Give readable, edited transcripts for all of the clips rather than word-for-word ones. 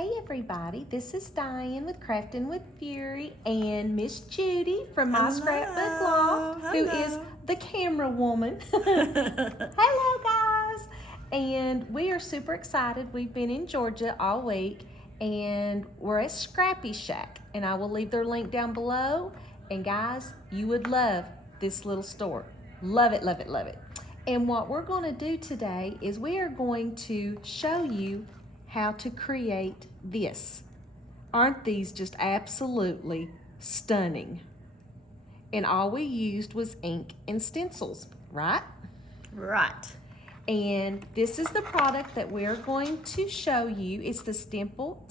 Hey everybody, this is Diane with Crafting with Fury and Miss Judy from my scrapbook loft, who is the camera woman. Hello guys, and we are super excited. We've been in Georgia all week and we're at ScrappyShak, and I will leave their link down below. And guys, you would love this little store. Love it, love it, love it. And what we're going to do today is we are going to show you how to create this. Aren't these just absolutely stunning? And all we used was ink and stencils, right? Right. And this is the product that we're going to show you. It's the stencil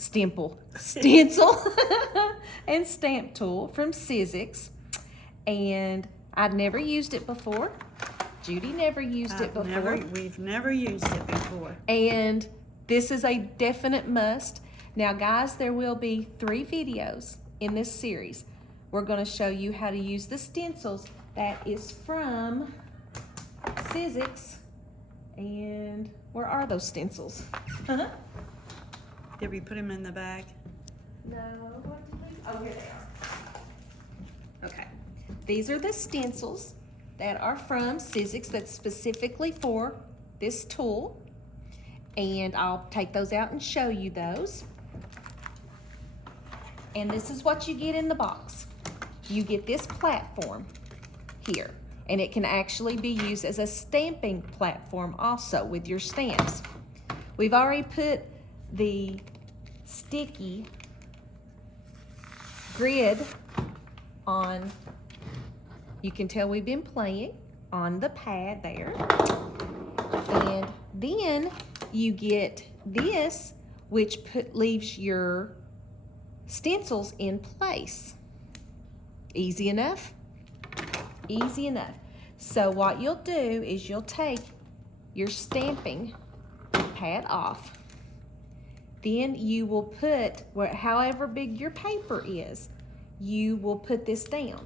and stamp tool from Sizzix. And I'd never used it before. Judy never used it before. We've never used it before. And this is a definite must. Now guys, there will be 3 videos in this series. We're going to show you how to use the stencils. That is from Sizzix. And where are those stencils? Did we put them in the bag? No. Oh, here they are. Okay. These are the stencils that are from Sizzix, that's specifically for this tool. And I'll take those out and show you those. And this is what you get in the box. You get this platform here, and it can actually be used as a stamping platform also with your stamps. We've already put the sticky grid on. You can tell we've been playing on the pad there. And then you get this, which leaves your stencils in place. Easy enough? Easy enough. So what you'll do is you'll take your stamping pad off. Then you will put, however big your paper is, you will put this down.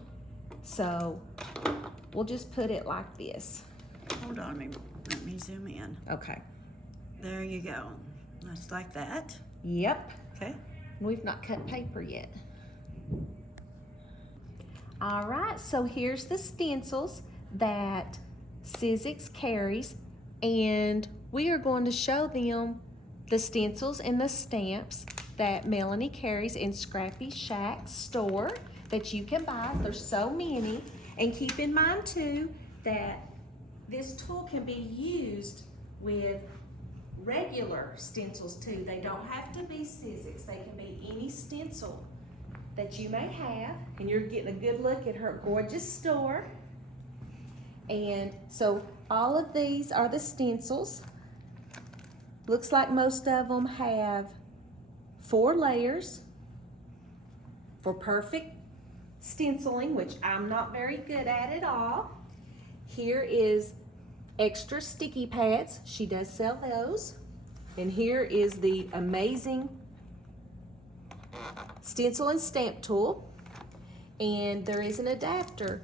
So we'll just put it like this. Hold on, let me zoom in. Okay. There you go. Just like that. Yep. Okay. We've not cut paper yet. All right, so here's the stencils that Sizzix carries, and we are going to show them the stencils and the stamps that Melanie carries in ScrappyShak store that you can buy. There's so many. And keep in mind too that this tool can be used with regular stencils too. They don't have to be Sizzix. They can be any stencil that you may have. And you're getting a good look at her gorgeous store. And so all of these are the stencils. Looks like most of them have 4 layers for perfect stenciling, which I'm not very good at all. Here is extra sticky pads. She does sell those. And here is the amazing stencil and stamp tool. And there is an adapter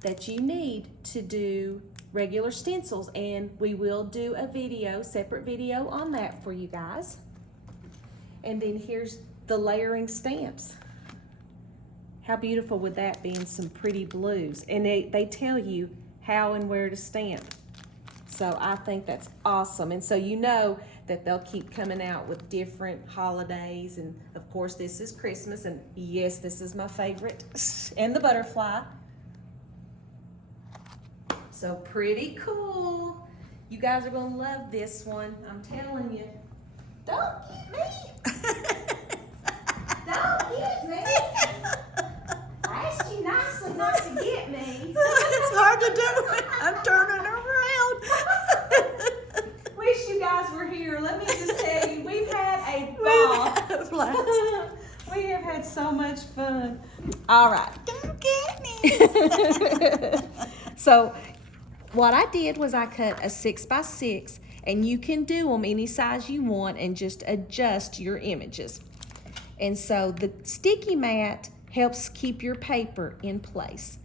that you need to do regular stencils, and we will do a video, separate video on that for you guys. And then here's the layering stamps. How beautiful would that be in some pretty blues? And they tell you how and where to stamp. So I think that's awesome. And so you know that they'll keep coming out with different holidays. And of course this is Christmas, and yes, this is my favorite. And the butterfly. So pretty cool. You guys are gonna love this one, I'm telling you. Don't get me. Don't get me. I asked you nicely not to get me. It's hard to do it. I'm turning around. Wish you guys were here. Let me just tell you, we've had a ball. We have had so much fun. All right. Don't get me. So what I did was I cut a 6x6, and you can do them any size you want and just adjust your images. And so the sticky mat helps keep your paper in place,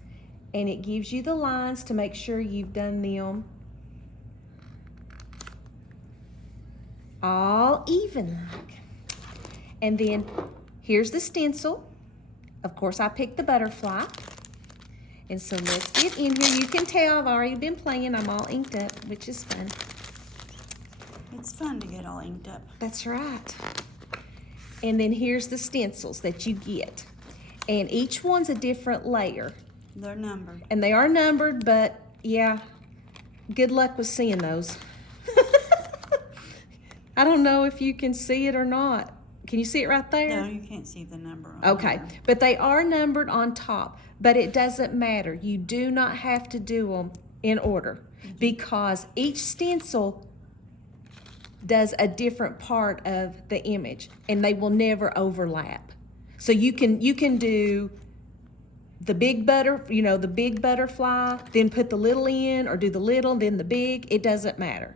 and it gives you the lines to make sure you've done them all even like. And then here's the stencil. Of course, I picked the butterfly. And so let's get in here. You can tell I've already been playing. I'm all inked up, which is fun. It's fun to get all inked up. That's right. And then here's the stencils that you get. And each one's a different layer. They're numbered. And they are numbered, but yeah, good luck with seeing those. I don't know if you can see it or not. Can you see it right there? No, you can't see the number on Okay, there. but they are numbered on top, but it doesn't matter. You do not have to do them in order because each stencil does a different part of the image and they will never overlap. So you can do the big the big butterfly, then put the little in, or do the little, then the big. It doesn't matter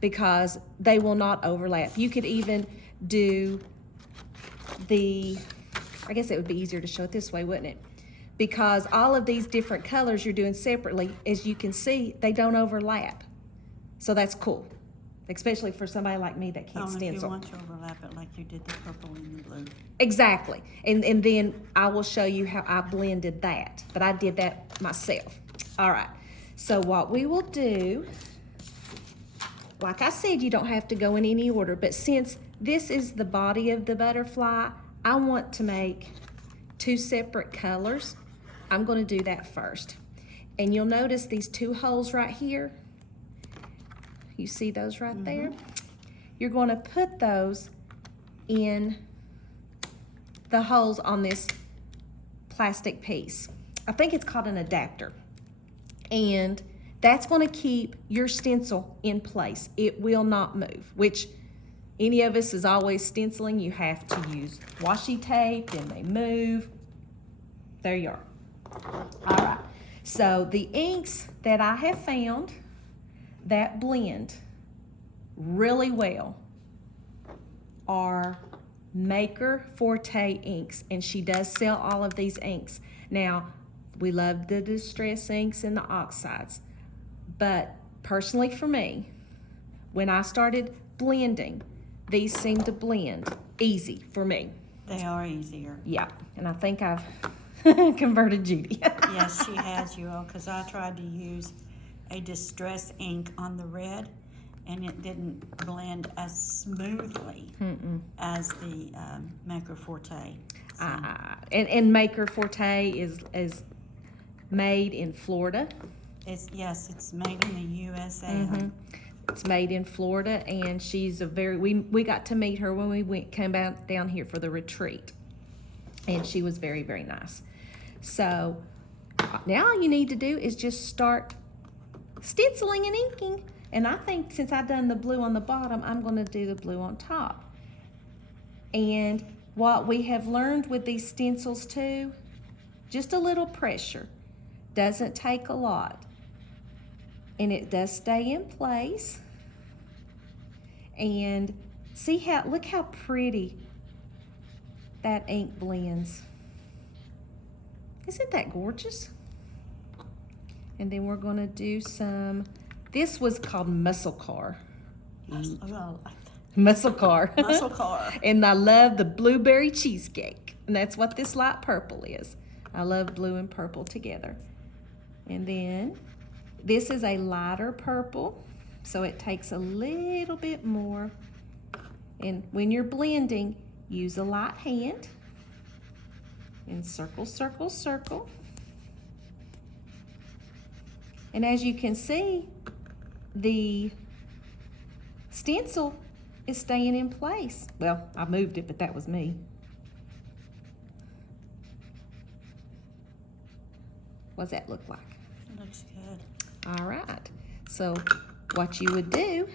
because they will not overlap. You could even do I guess it would be easier to show it this way, wouldn't it? Because all of these different colors you're doing separately, as you can see, they don't overlap. So that's cool, especially for somebody like me that can't stencil. If you want to overlap it like you did the purple and the blue. Exactly. And then I will show you how I blended that. But I did that myself. All right. So what we will do, like I said, you don't have to go in any order. But since this is the body of the butterfly, I want to make 2 separate colors. I'm going to do that first. And you'll notice these 2 holes right here. You see those right there? You're going to put those in the holes on this plastic piece. I think it's called an adapter. And that's going to keep your stencil in place. It will not move, which any of us is always stenciling. You have to use washi tape, and they move. There you are. All right. So the inks that I have found that blend really well are Maker Forte inks, and she does sell all of these inks. Now, we love the distress inks and the oxides, but personally for me, when I started blending, these seem to blend easy for me. They are easier. Yeah, and I think I've converted Judy. Yes, she has, you all, because I tried to use a distress ink on the red, and it didn't blend as smoothly as the Maker Forte. So, and Maker Forte is made in Florida. it's made in the USA. It's made in Florida, and she's we got to meet her when we came down here for the retreat, and she was very, very nice. So now all you need to do is just start stenciling and inking. And I think since I've done the blue on the bottom, I'm going to do the blue on top. And what we have learned with these stencils too, just a little pressure. Doesn't take a lot. And it does stay in place. And look how pretty that ink blends. Isn't that gorgeous? And then we're going to do this was called Muscle Car. Muscle Car. Muscle car. And I love the blueberry cheesecake. And that's what this light purple is. I love blue and purple together. And then this is a lighter purple, so it takes a little bit more. And when you're blending, use a light hand and circle, circle, circle. And as you can see, the stencil is staying in place. Well, I moved it, but that was me. What does that look like? It looks good. All right. So what you would do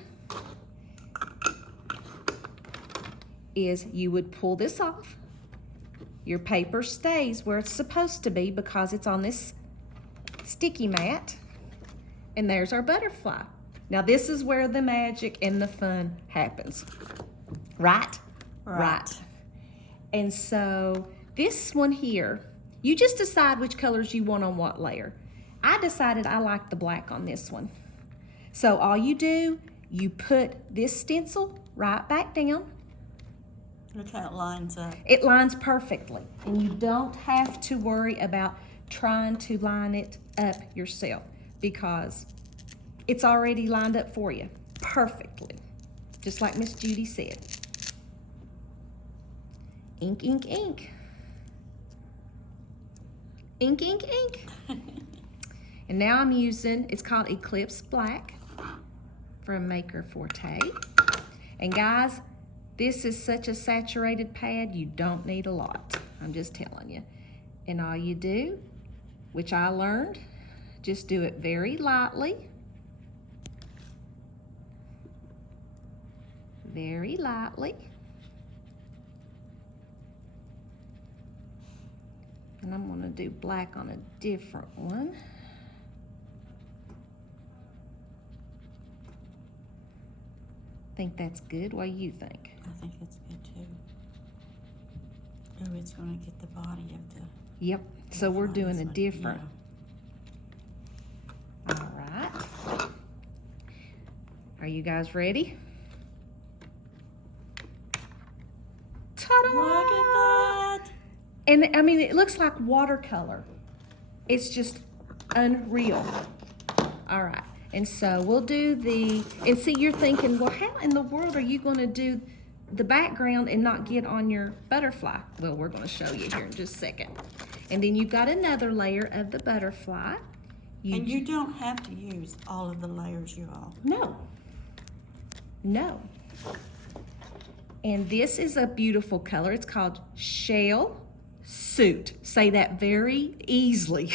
is you would pull this off. Your paper stays where it's supposed to be because it's on this sticky mat. And there's our butterfly. Now this is where the magic and the fun happens. Right? Right. And so this one here, you just decide which colors you want on what layer. I decided I like the black on this one. So all you do, you put this stencil right back down. Look how it lines up. It lines perfectly, and you don't have to worry about trying to line it up yourself because it's already lined up for you perfectly, just like Miss Judy said. Ink, ink, ink. Ink, ink, ink. And now I'm using, it's called Eclipse Black from Maker Forte. And guys, this is such a saturated pad, you don't need a lot. I'm just telling you. And all you do, which I learned, just do it very lightly. Very lightly. And I'm gonna do black on a different one. Think that's good? What do you think? I think it's good too. Oh, it's gonna get the body of the... Yep, so we're doing a one. different. All right. Are you guys ready? Ta-da! Look at that! And I mean, it looks like watercolor. It's just unreal. All right, and so we'll do the, and see, you're thinking, well, how in the world are you gonna do the background and not get on your butterfly? Well, we're gonna show you here in just a second. And then you've got another layer of the butterfly. And you don't have to use all of the layers, you all. No, no. And this is a beautiful color. It's called Shell Suit. Say that very easily.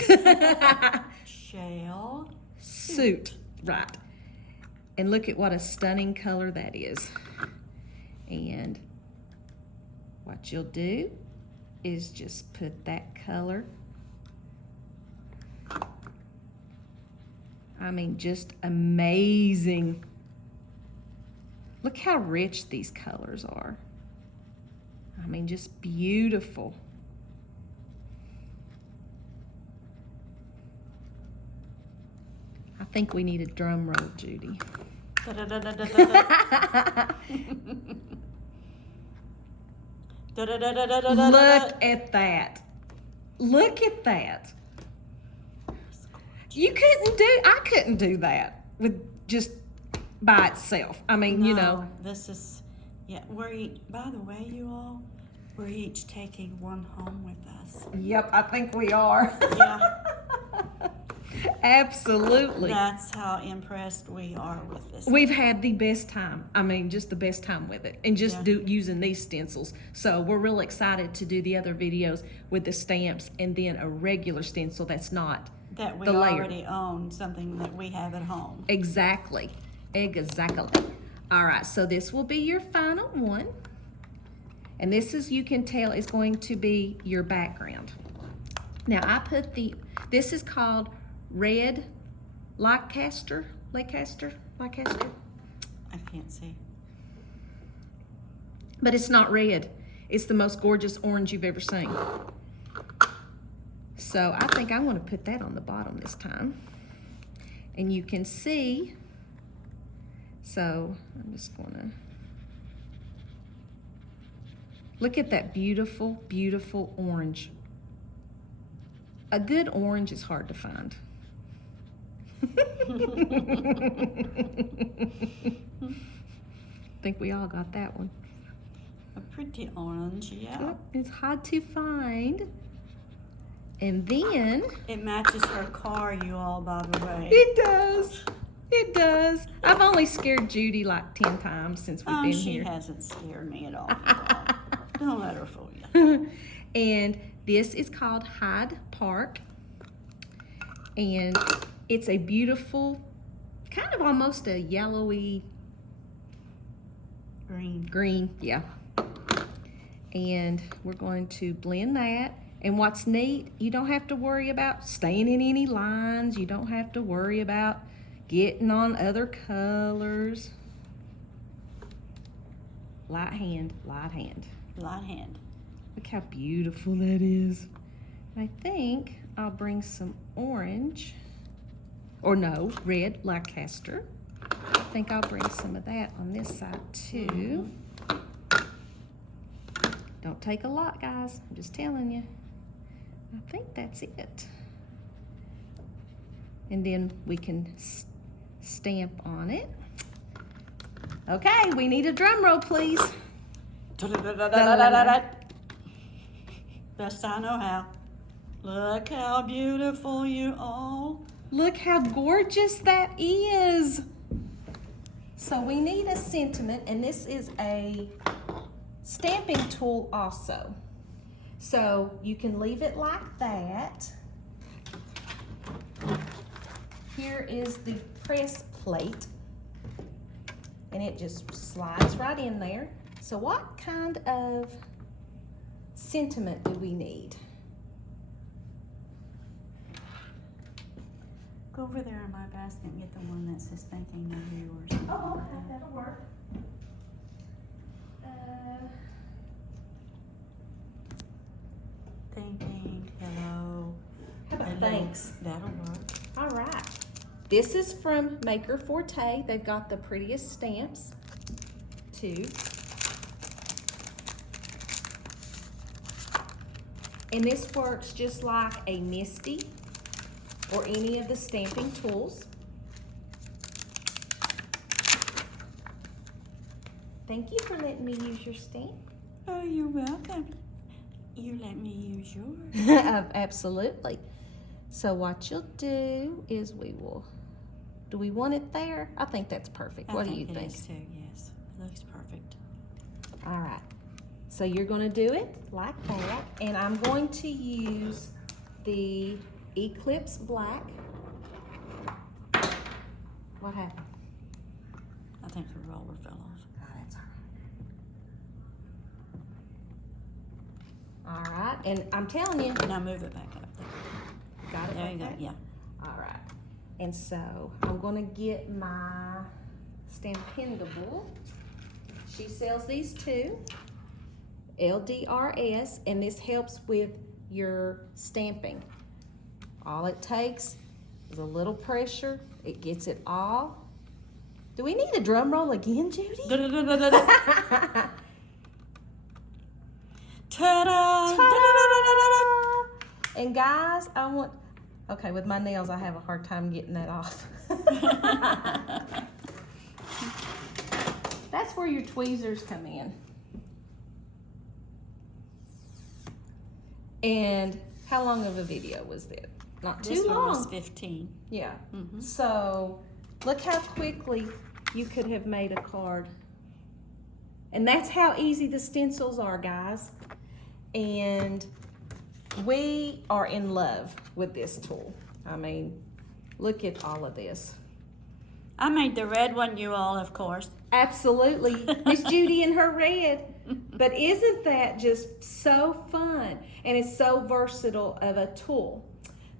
Shell Suit, right. And look at what a stunning color that is. And what you'll do is just put that color. I mean, just amazing. Look how rich these colors are. I mean, just beautiful. I think we need a drum roll, Judy. Look at that. Look at that. You couldn't do, I couldn't do that with just by itself. I mean, you know. This is, yeah, by the way, you all, we're each taking one home with us. Yep, I think we are. Yeah. Absolutely. That's how impressed we are with this. We've had the best time. I mean, just the best time with it. And just using these stencils. So we're real excited to do the other videos with the stamps and then a regular stencil that's not that we the layer. Already own, something that we have at home. Exactly. Exactly. All right, so this will be your final one. And this is, you can tell, is going to be your background. Now I put this is called Red Leicester. I can't see. But it's not red. It's the most gorgeous orange you've ever seen. So I think I'm going to put that on the bottom this time. And you can see, so I'm just going to, look at that beautiful, beautiful orange. A good orange is hard to find. Think we all got that one. A pretty orange, yeah. Yep, it's hard to find. And then it matches her car, you all, by the way. It does. It does. I've only scared Judy like 10 times since we've been here. She hasn't scared me at all. Don't let her fool you. And this is called Hyde Park. And it's a beautiful, kind of almost a yellowy green, yeah. And we're going to blend that. And what's neat, you don't have to worry about staying in any lines. You don't have to worry about getting on other colors. Light hand, light hand. Light hand. Look how beautiful that is. I think I'll bring some orange, or no, red Leicester. I think I'll bring some of that on this side too. Don't take a lot, guys. I'm just telling you. I think that's it. And then we can stamp on it. Okay, we need a drum roll, please. Best I know how. Look how beautiful you all. Look how gorgeous that is. So we need a sentiment, and this is a stamping tool also. So you can leave it like that. Here is the press plate, and it just slides right in there. So what kind of sentiment do we need? Go over there in my basket and get the one that says thinking of yours. Oh, okay, that'll work. Thinking, hello. How about hello. thanks? That'll work. All right. This is from Maker Forte. They've got the prettiest stamps, too. And this works just like a Misty or any of the stamping tools. Thank you for letting me use your stamp. Oh, you're welcome. You let me use yours. Absolutely. So what you'll do is do we want it there? I think that's perfect. What do you think? I think it is too, yes. It looks perfect. All right. So you're going to do it like that, and I'm going to use the Eclipse Black. What happened? I think the roller fell off. Oh, that's all right. All right, and I'm telling you. Now move it back up. Got it There like you go, that? yeah. All right. And so I'm going to get my Stampendable. She sells these too. LDRS, and this helps with your stamping. All it takes is a little pressure. It gets it all. Do we need a drum roll again, Judy? Ta-da! Ta-da! And guys, okay, with my nails, I have a hard time getting that off. That's where your tweezers come in. And how long of a video was that? Not too This one long. was 15. Yeah. Mm-hmm. So look how quickly you could have made a card. And that's how easy the stencils are, guys. And we are in love with this tool. I mean, look at all of this. I made the red one, you all, of course. Absolutely. Miss Judy in her red. But isn't that just so fun? And it's so versatile of a tool.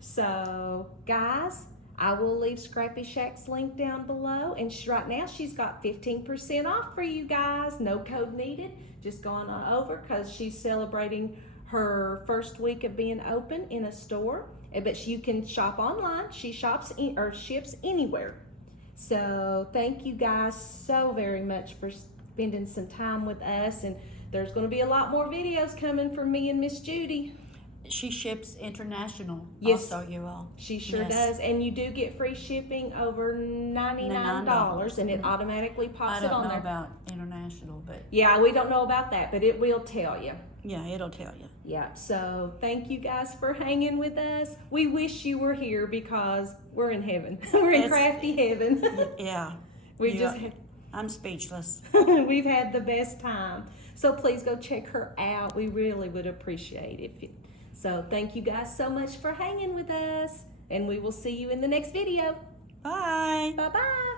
So, guys, I will leave ScrappyShak's link down below. And right now, she's got 15% off for you guys. No code needed. Just going on over because she's celebrating her first week of being open in a store. But you can shop online. She ships anywhere. So thank you guys so very much for spending some time with us, and there's going to be a lot more videos coming from me and Miss Judy. She ships international. Yes, also, you all. She sure Yes. does, and you do get free shipping over $99, and it automatically pops I it on don't know there. about international, but Yeah, we don't know about that, but it will tell you. yeah, it'll tell you. Yeah, so thank you guys for hanging with us. We wish you were here because we're in heaven. We're in It's- crafty heaven. Yeah. We Yeah. just I'm speechless. we've had the best time. So please go check her out. We really would appreciate it. So thank you guys so much for hanging with us, and we will see you in the next video. Bye. Bye-bye.